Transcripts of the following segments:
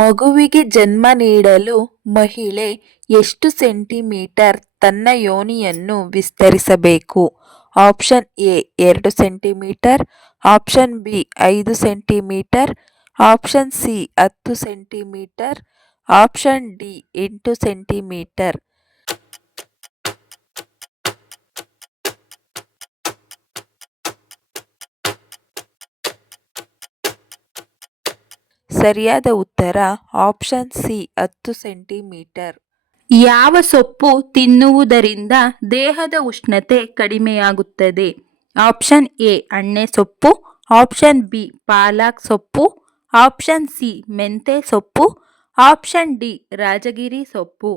ಮಗುವಿಗೆ ಜನ್ಮ ನೀಡಲು ಮಹಿಳೆ ಎಷ್ಟು ಸೆಂಟಿಮೀಟರ್ ತನ್ನ ಯೋನಿಯನ್ನು ವಿಸ್ತರಿಸಬೇಕು? Option A 2 centimetre, option B 5 centimetre, option C 10 centimetre, option D 8 centimetre. ಸರಿಯಾದ ಉತ್ತರ ಆಪ್ಷನ್ ಸಿ 10 ಸೆಂಟಿಮೀಟರ್. ಯಾವ ಸೊಪ್ಪು ತಿನ್ನುವುದರಿಂದ ದೇಹದ ಉಷ್ಣತೆ ಕಡಿಮೆಯಾಗುತ್ತದೆ? ಆಪ್ಷನ್ ಎ ಅಣ್ಣೆ ಸೊಪ್ಪು, ಆಪ್ಷನ್ ಬಿ ಪಾಲಕ್ ಸೊಪ್ಪು, ಆಪ್ಷನ್ ಸಿ ಮೆಂತೆ ಸೊಪ್ಪು, ಆಪ್ಷನ್ ಡಿ ರಾಜಗಿರಿ ಸೊಪ್ಪು.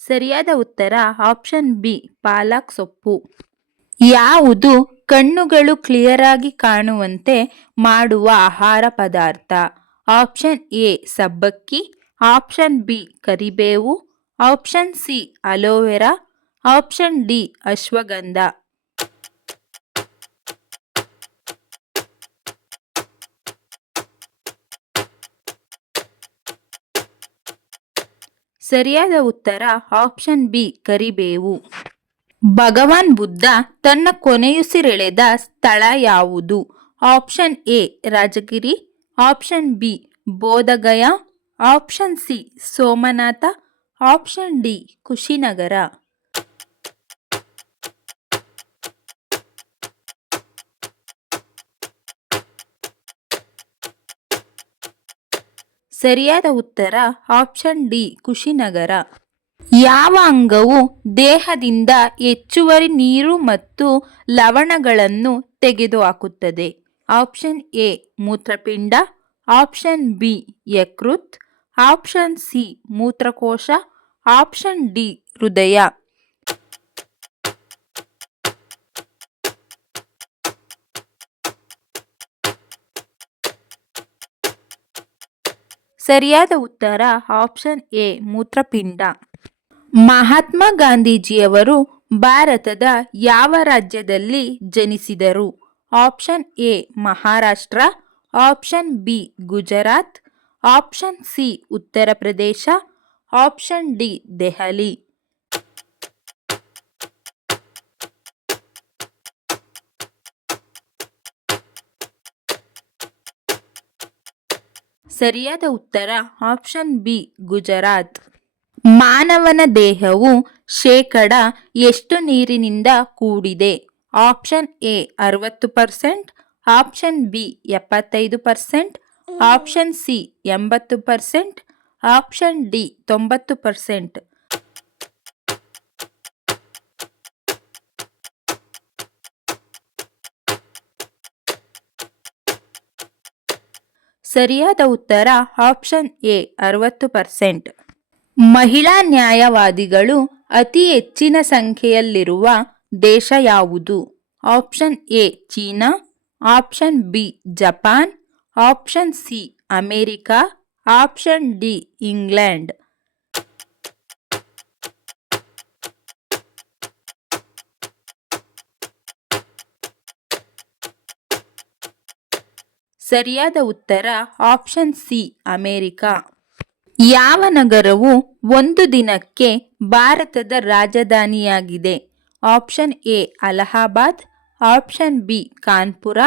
ಸರಿಯಾದ ಉತ್ತರ ಆಪ್ಷನ್ ಬಿ ಪಾಲಕ್ ಸೊಪ್ಪು. ಯಾವುದು ಕಣ್ಣುಗಳು ಕ್ಲಿಯರ್ ಆಗಿ ಕಾಣುವಂತೆ ಮಾಡುವ ಆಹಾರ ಪದಾರ್ಥ? ಆಪ್ಷನ್ ಎ ಸಬ್ಬಕ್ಕಿ, ಆಪ್ಷನ್ ಬಿ ಕರಿಬೇವು, option C aloe vera, option D ashwagandha. ಸರಿಯಾದ ಉತ್ತರ ಆಪ್ಷನ್ ಬಿ ಕರಿಬೇವು. ಭಗವಾನ್ ಬುದ್ಧ ತನ್ನ ಕೊನೆಯುಸಿರೆಳೆದ ಸ್ಥಳ ಯಾವುದು? Option A Rajagiri, option B Bodhgaya, option C Somnath, option D Kushinagar. ಸರಿಯಾದ ಉತ್ತರ ಆಪ್ಷನ್ ಡಿ ಕುಶಿನಗರ. ಯಾವ ಅಂಗವು ದೇಹದಿಂದ ಹೆಚ್ಚುವರಿ ನೀರು ಮತ್ತು ಲವಣಗಳನ್ನು ತೆಗೆದುಹಾಕುತ್ತದೆ? ಆಪ್ಷನ್ ಎ ಮೂತ್ರಪಿಂಡ, ಆಪ್ಷನ್ ಬಿ ಯಕೃತ್, ಆಪ್ಷನ್ ಸಿ ಮೂತ್ರಕೋಶ, ಆಪ್ಷನ್ ಡಿ ಹೃದಯ. ಸರಿಯಾದ ಉತ್ತರ ಆಪ್ಷನ್ ಎ ಮೂತ್ರಪಿಂಡ. ಮಹಾತ್ಮ ಗಾಂಧೀಜಿಯವರು ಭಾರತದ ಯಾವ ರಾಜ್ಯದಲ್ಲಿ ಜನಿಸಿದರು? Option A Maharashtra, option B Gujarat, option C Uttar Pradesh, option D Delhi. ಸರಿಯಾದ ಉತ್ತರ ಆಪ್ಷನ್ ಬಿ ಗುಜರಾತ್. ಮಾನವನ ದೇಹವು ಶೇಕಡ ಎಷ್ಟು ನೀರಿನಿಂದ ಕೂಡಿದೆ? Option A 60%, option B 75%, option C 80%, option D 90%. ಸರಿಯಾದ ಉತ್ತರ ಆಪ್ಷನ್ ಎ 60%. ಮಹಿಳಾ ನ್ಯಾಯವಾದಿಗಳು ಅತಿ ಹೆಚ್ಚಿನ ಸಂಖ್ಯೆಯಲ್ಲಿರುವ ದೇಶ ಯಾವುದು? Option A China, option B Japan, option C America, option D England. ಸರಿಯಾದ ಉತ್ತರ ಆಪ್ಷನ್ ಸಿ ಅಮೆರಿಕಾ. ಯಾವ ನಗರವು ಒಂದು ದಿನಕ್ಕೆ ಭಾರತದ ರಾಜಧಾನಿಯಾಗಿದೆ? Option A Allahabad, option B Kanpur,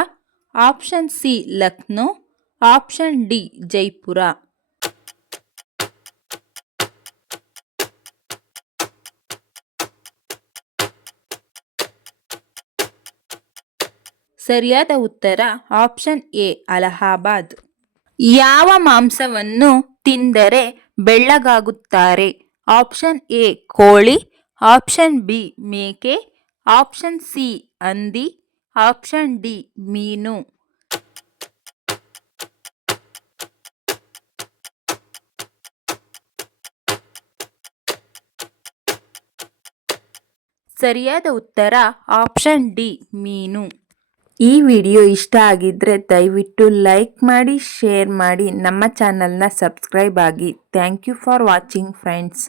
option C Lucknow, option D Jaipur. ಸರಿಯಾದ ಉತ್ತರ ಆಪ್ಷನ್ ಎ ಅಲಹಾಬಾದ್. ಯಾವ ಮಾಂಸವನ್ನು ತಿಂದರೆ ಬೆಳ್ಳಗಾಗುತ್ತಾರೆ? ಆಪ್ಷನ್ ಎ ಕೋಳಿ, ಆಪ್ಷನ್ ಬಿ ಮೇಕೆ, ಆಪ್ಷನ್ ಸಿ ಹಂದಿ, ಆಪ್ಷನ್ ಡಿ ಮೀನು. ಸರಿಯಾದ ಉತ್ತರ ಆಪ್ಷನ್ ಡಿ ಮೀನು. ಈ ವಿಡಿಯೋ ಇಷ್ಟ ಆಗಿದ್ರೆ ದಯವಿಟ್ಟು ಲೈಕ್ ಮಾಡಿ, ಶೇರ್ ಮಾಡಿ, ನಮ್ಮ ಚಾನಲ್ನ ಸಬ್ಸ್ಕ್ರೈಬ್ ಆಗಿ. Thank you for watching friends.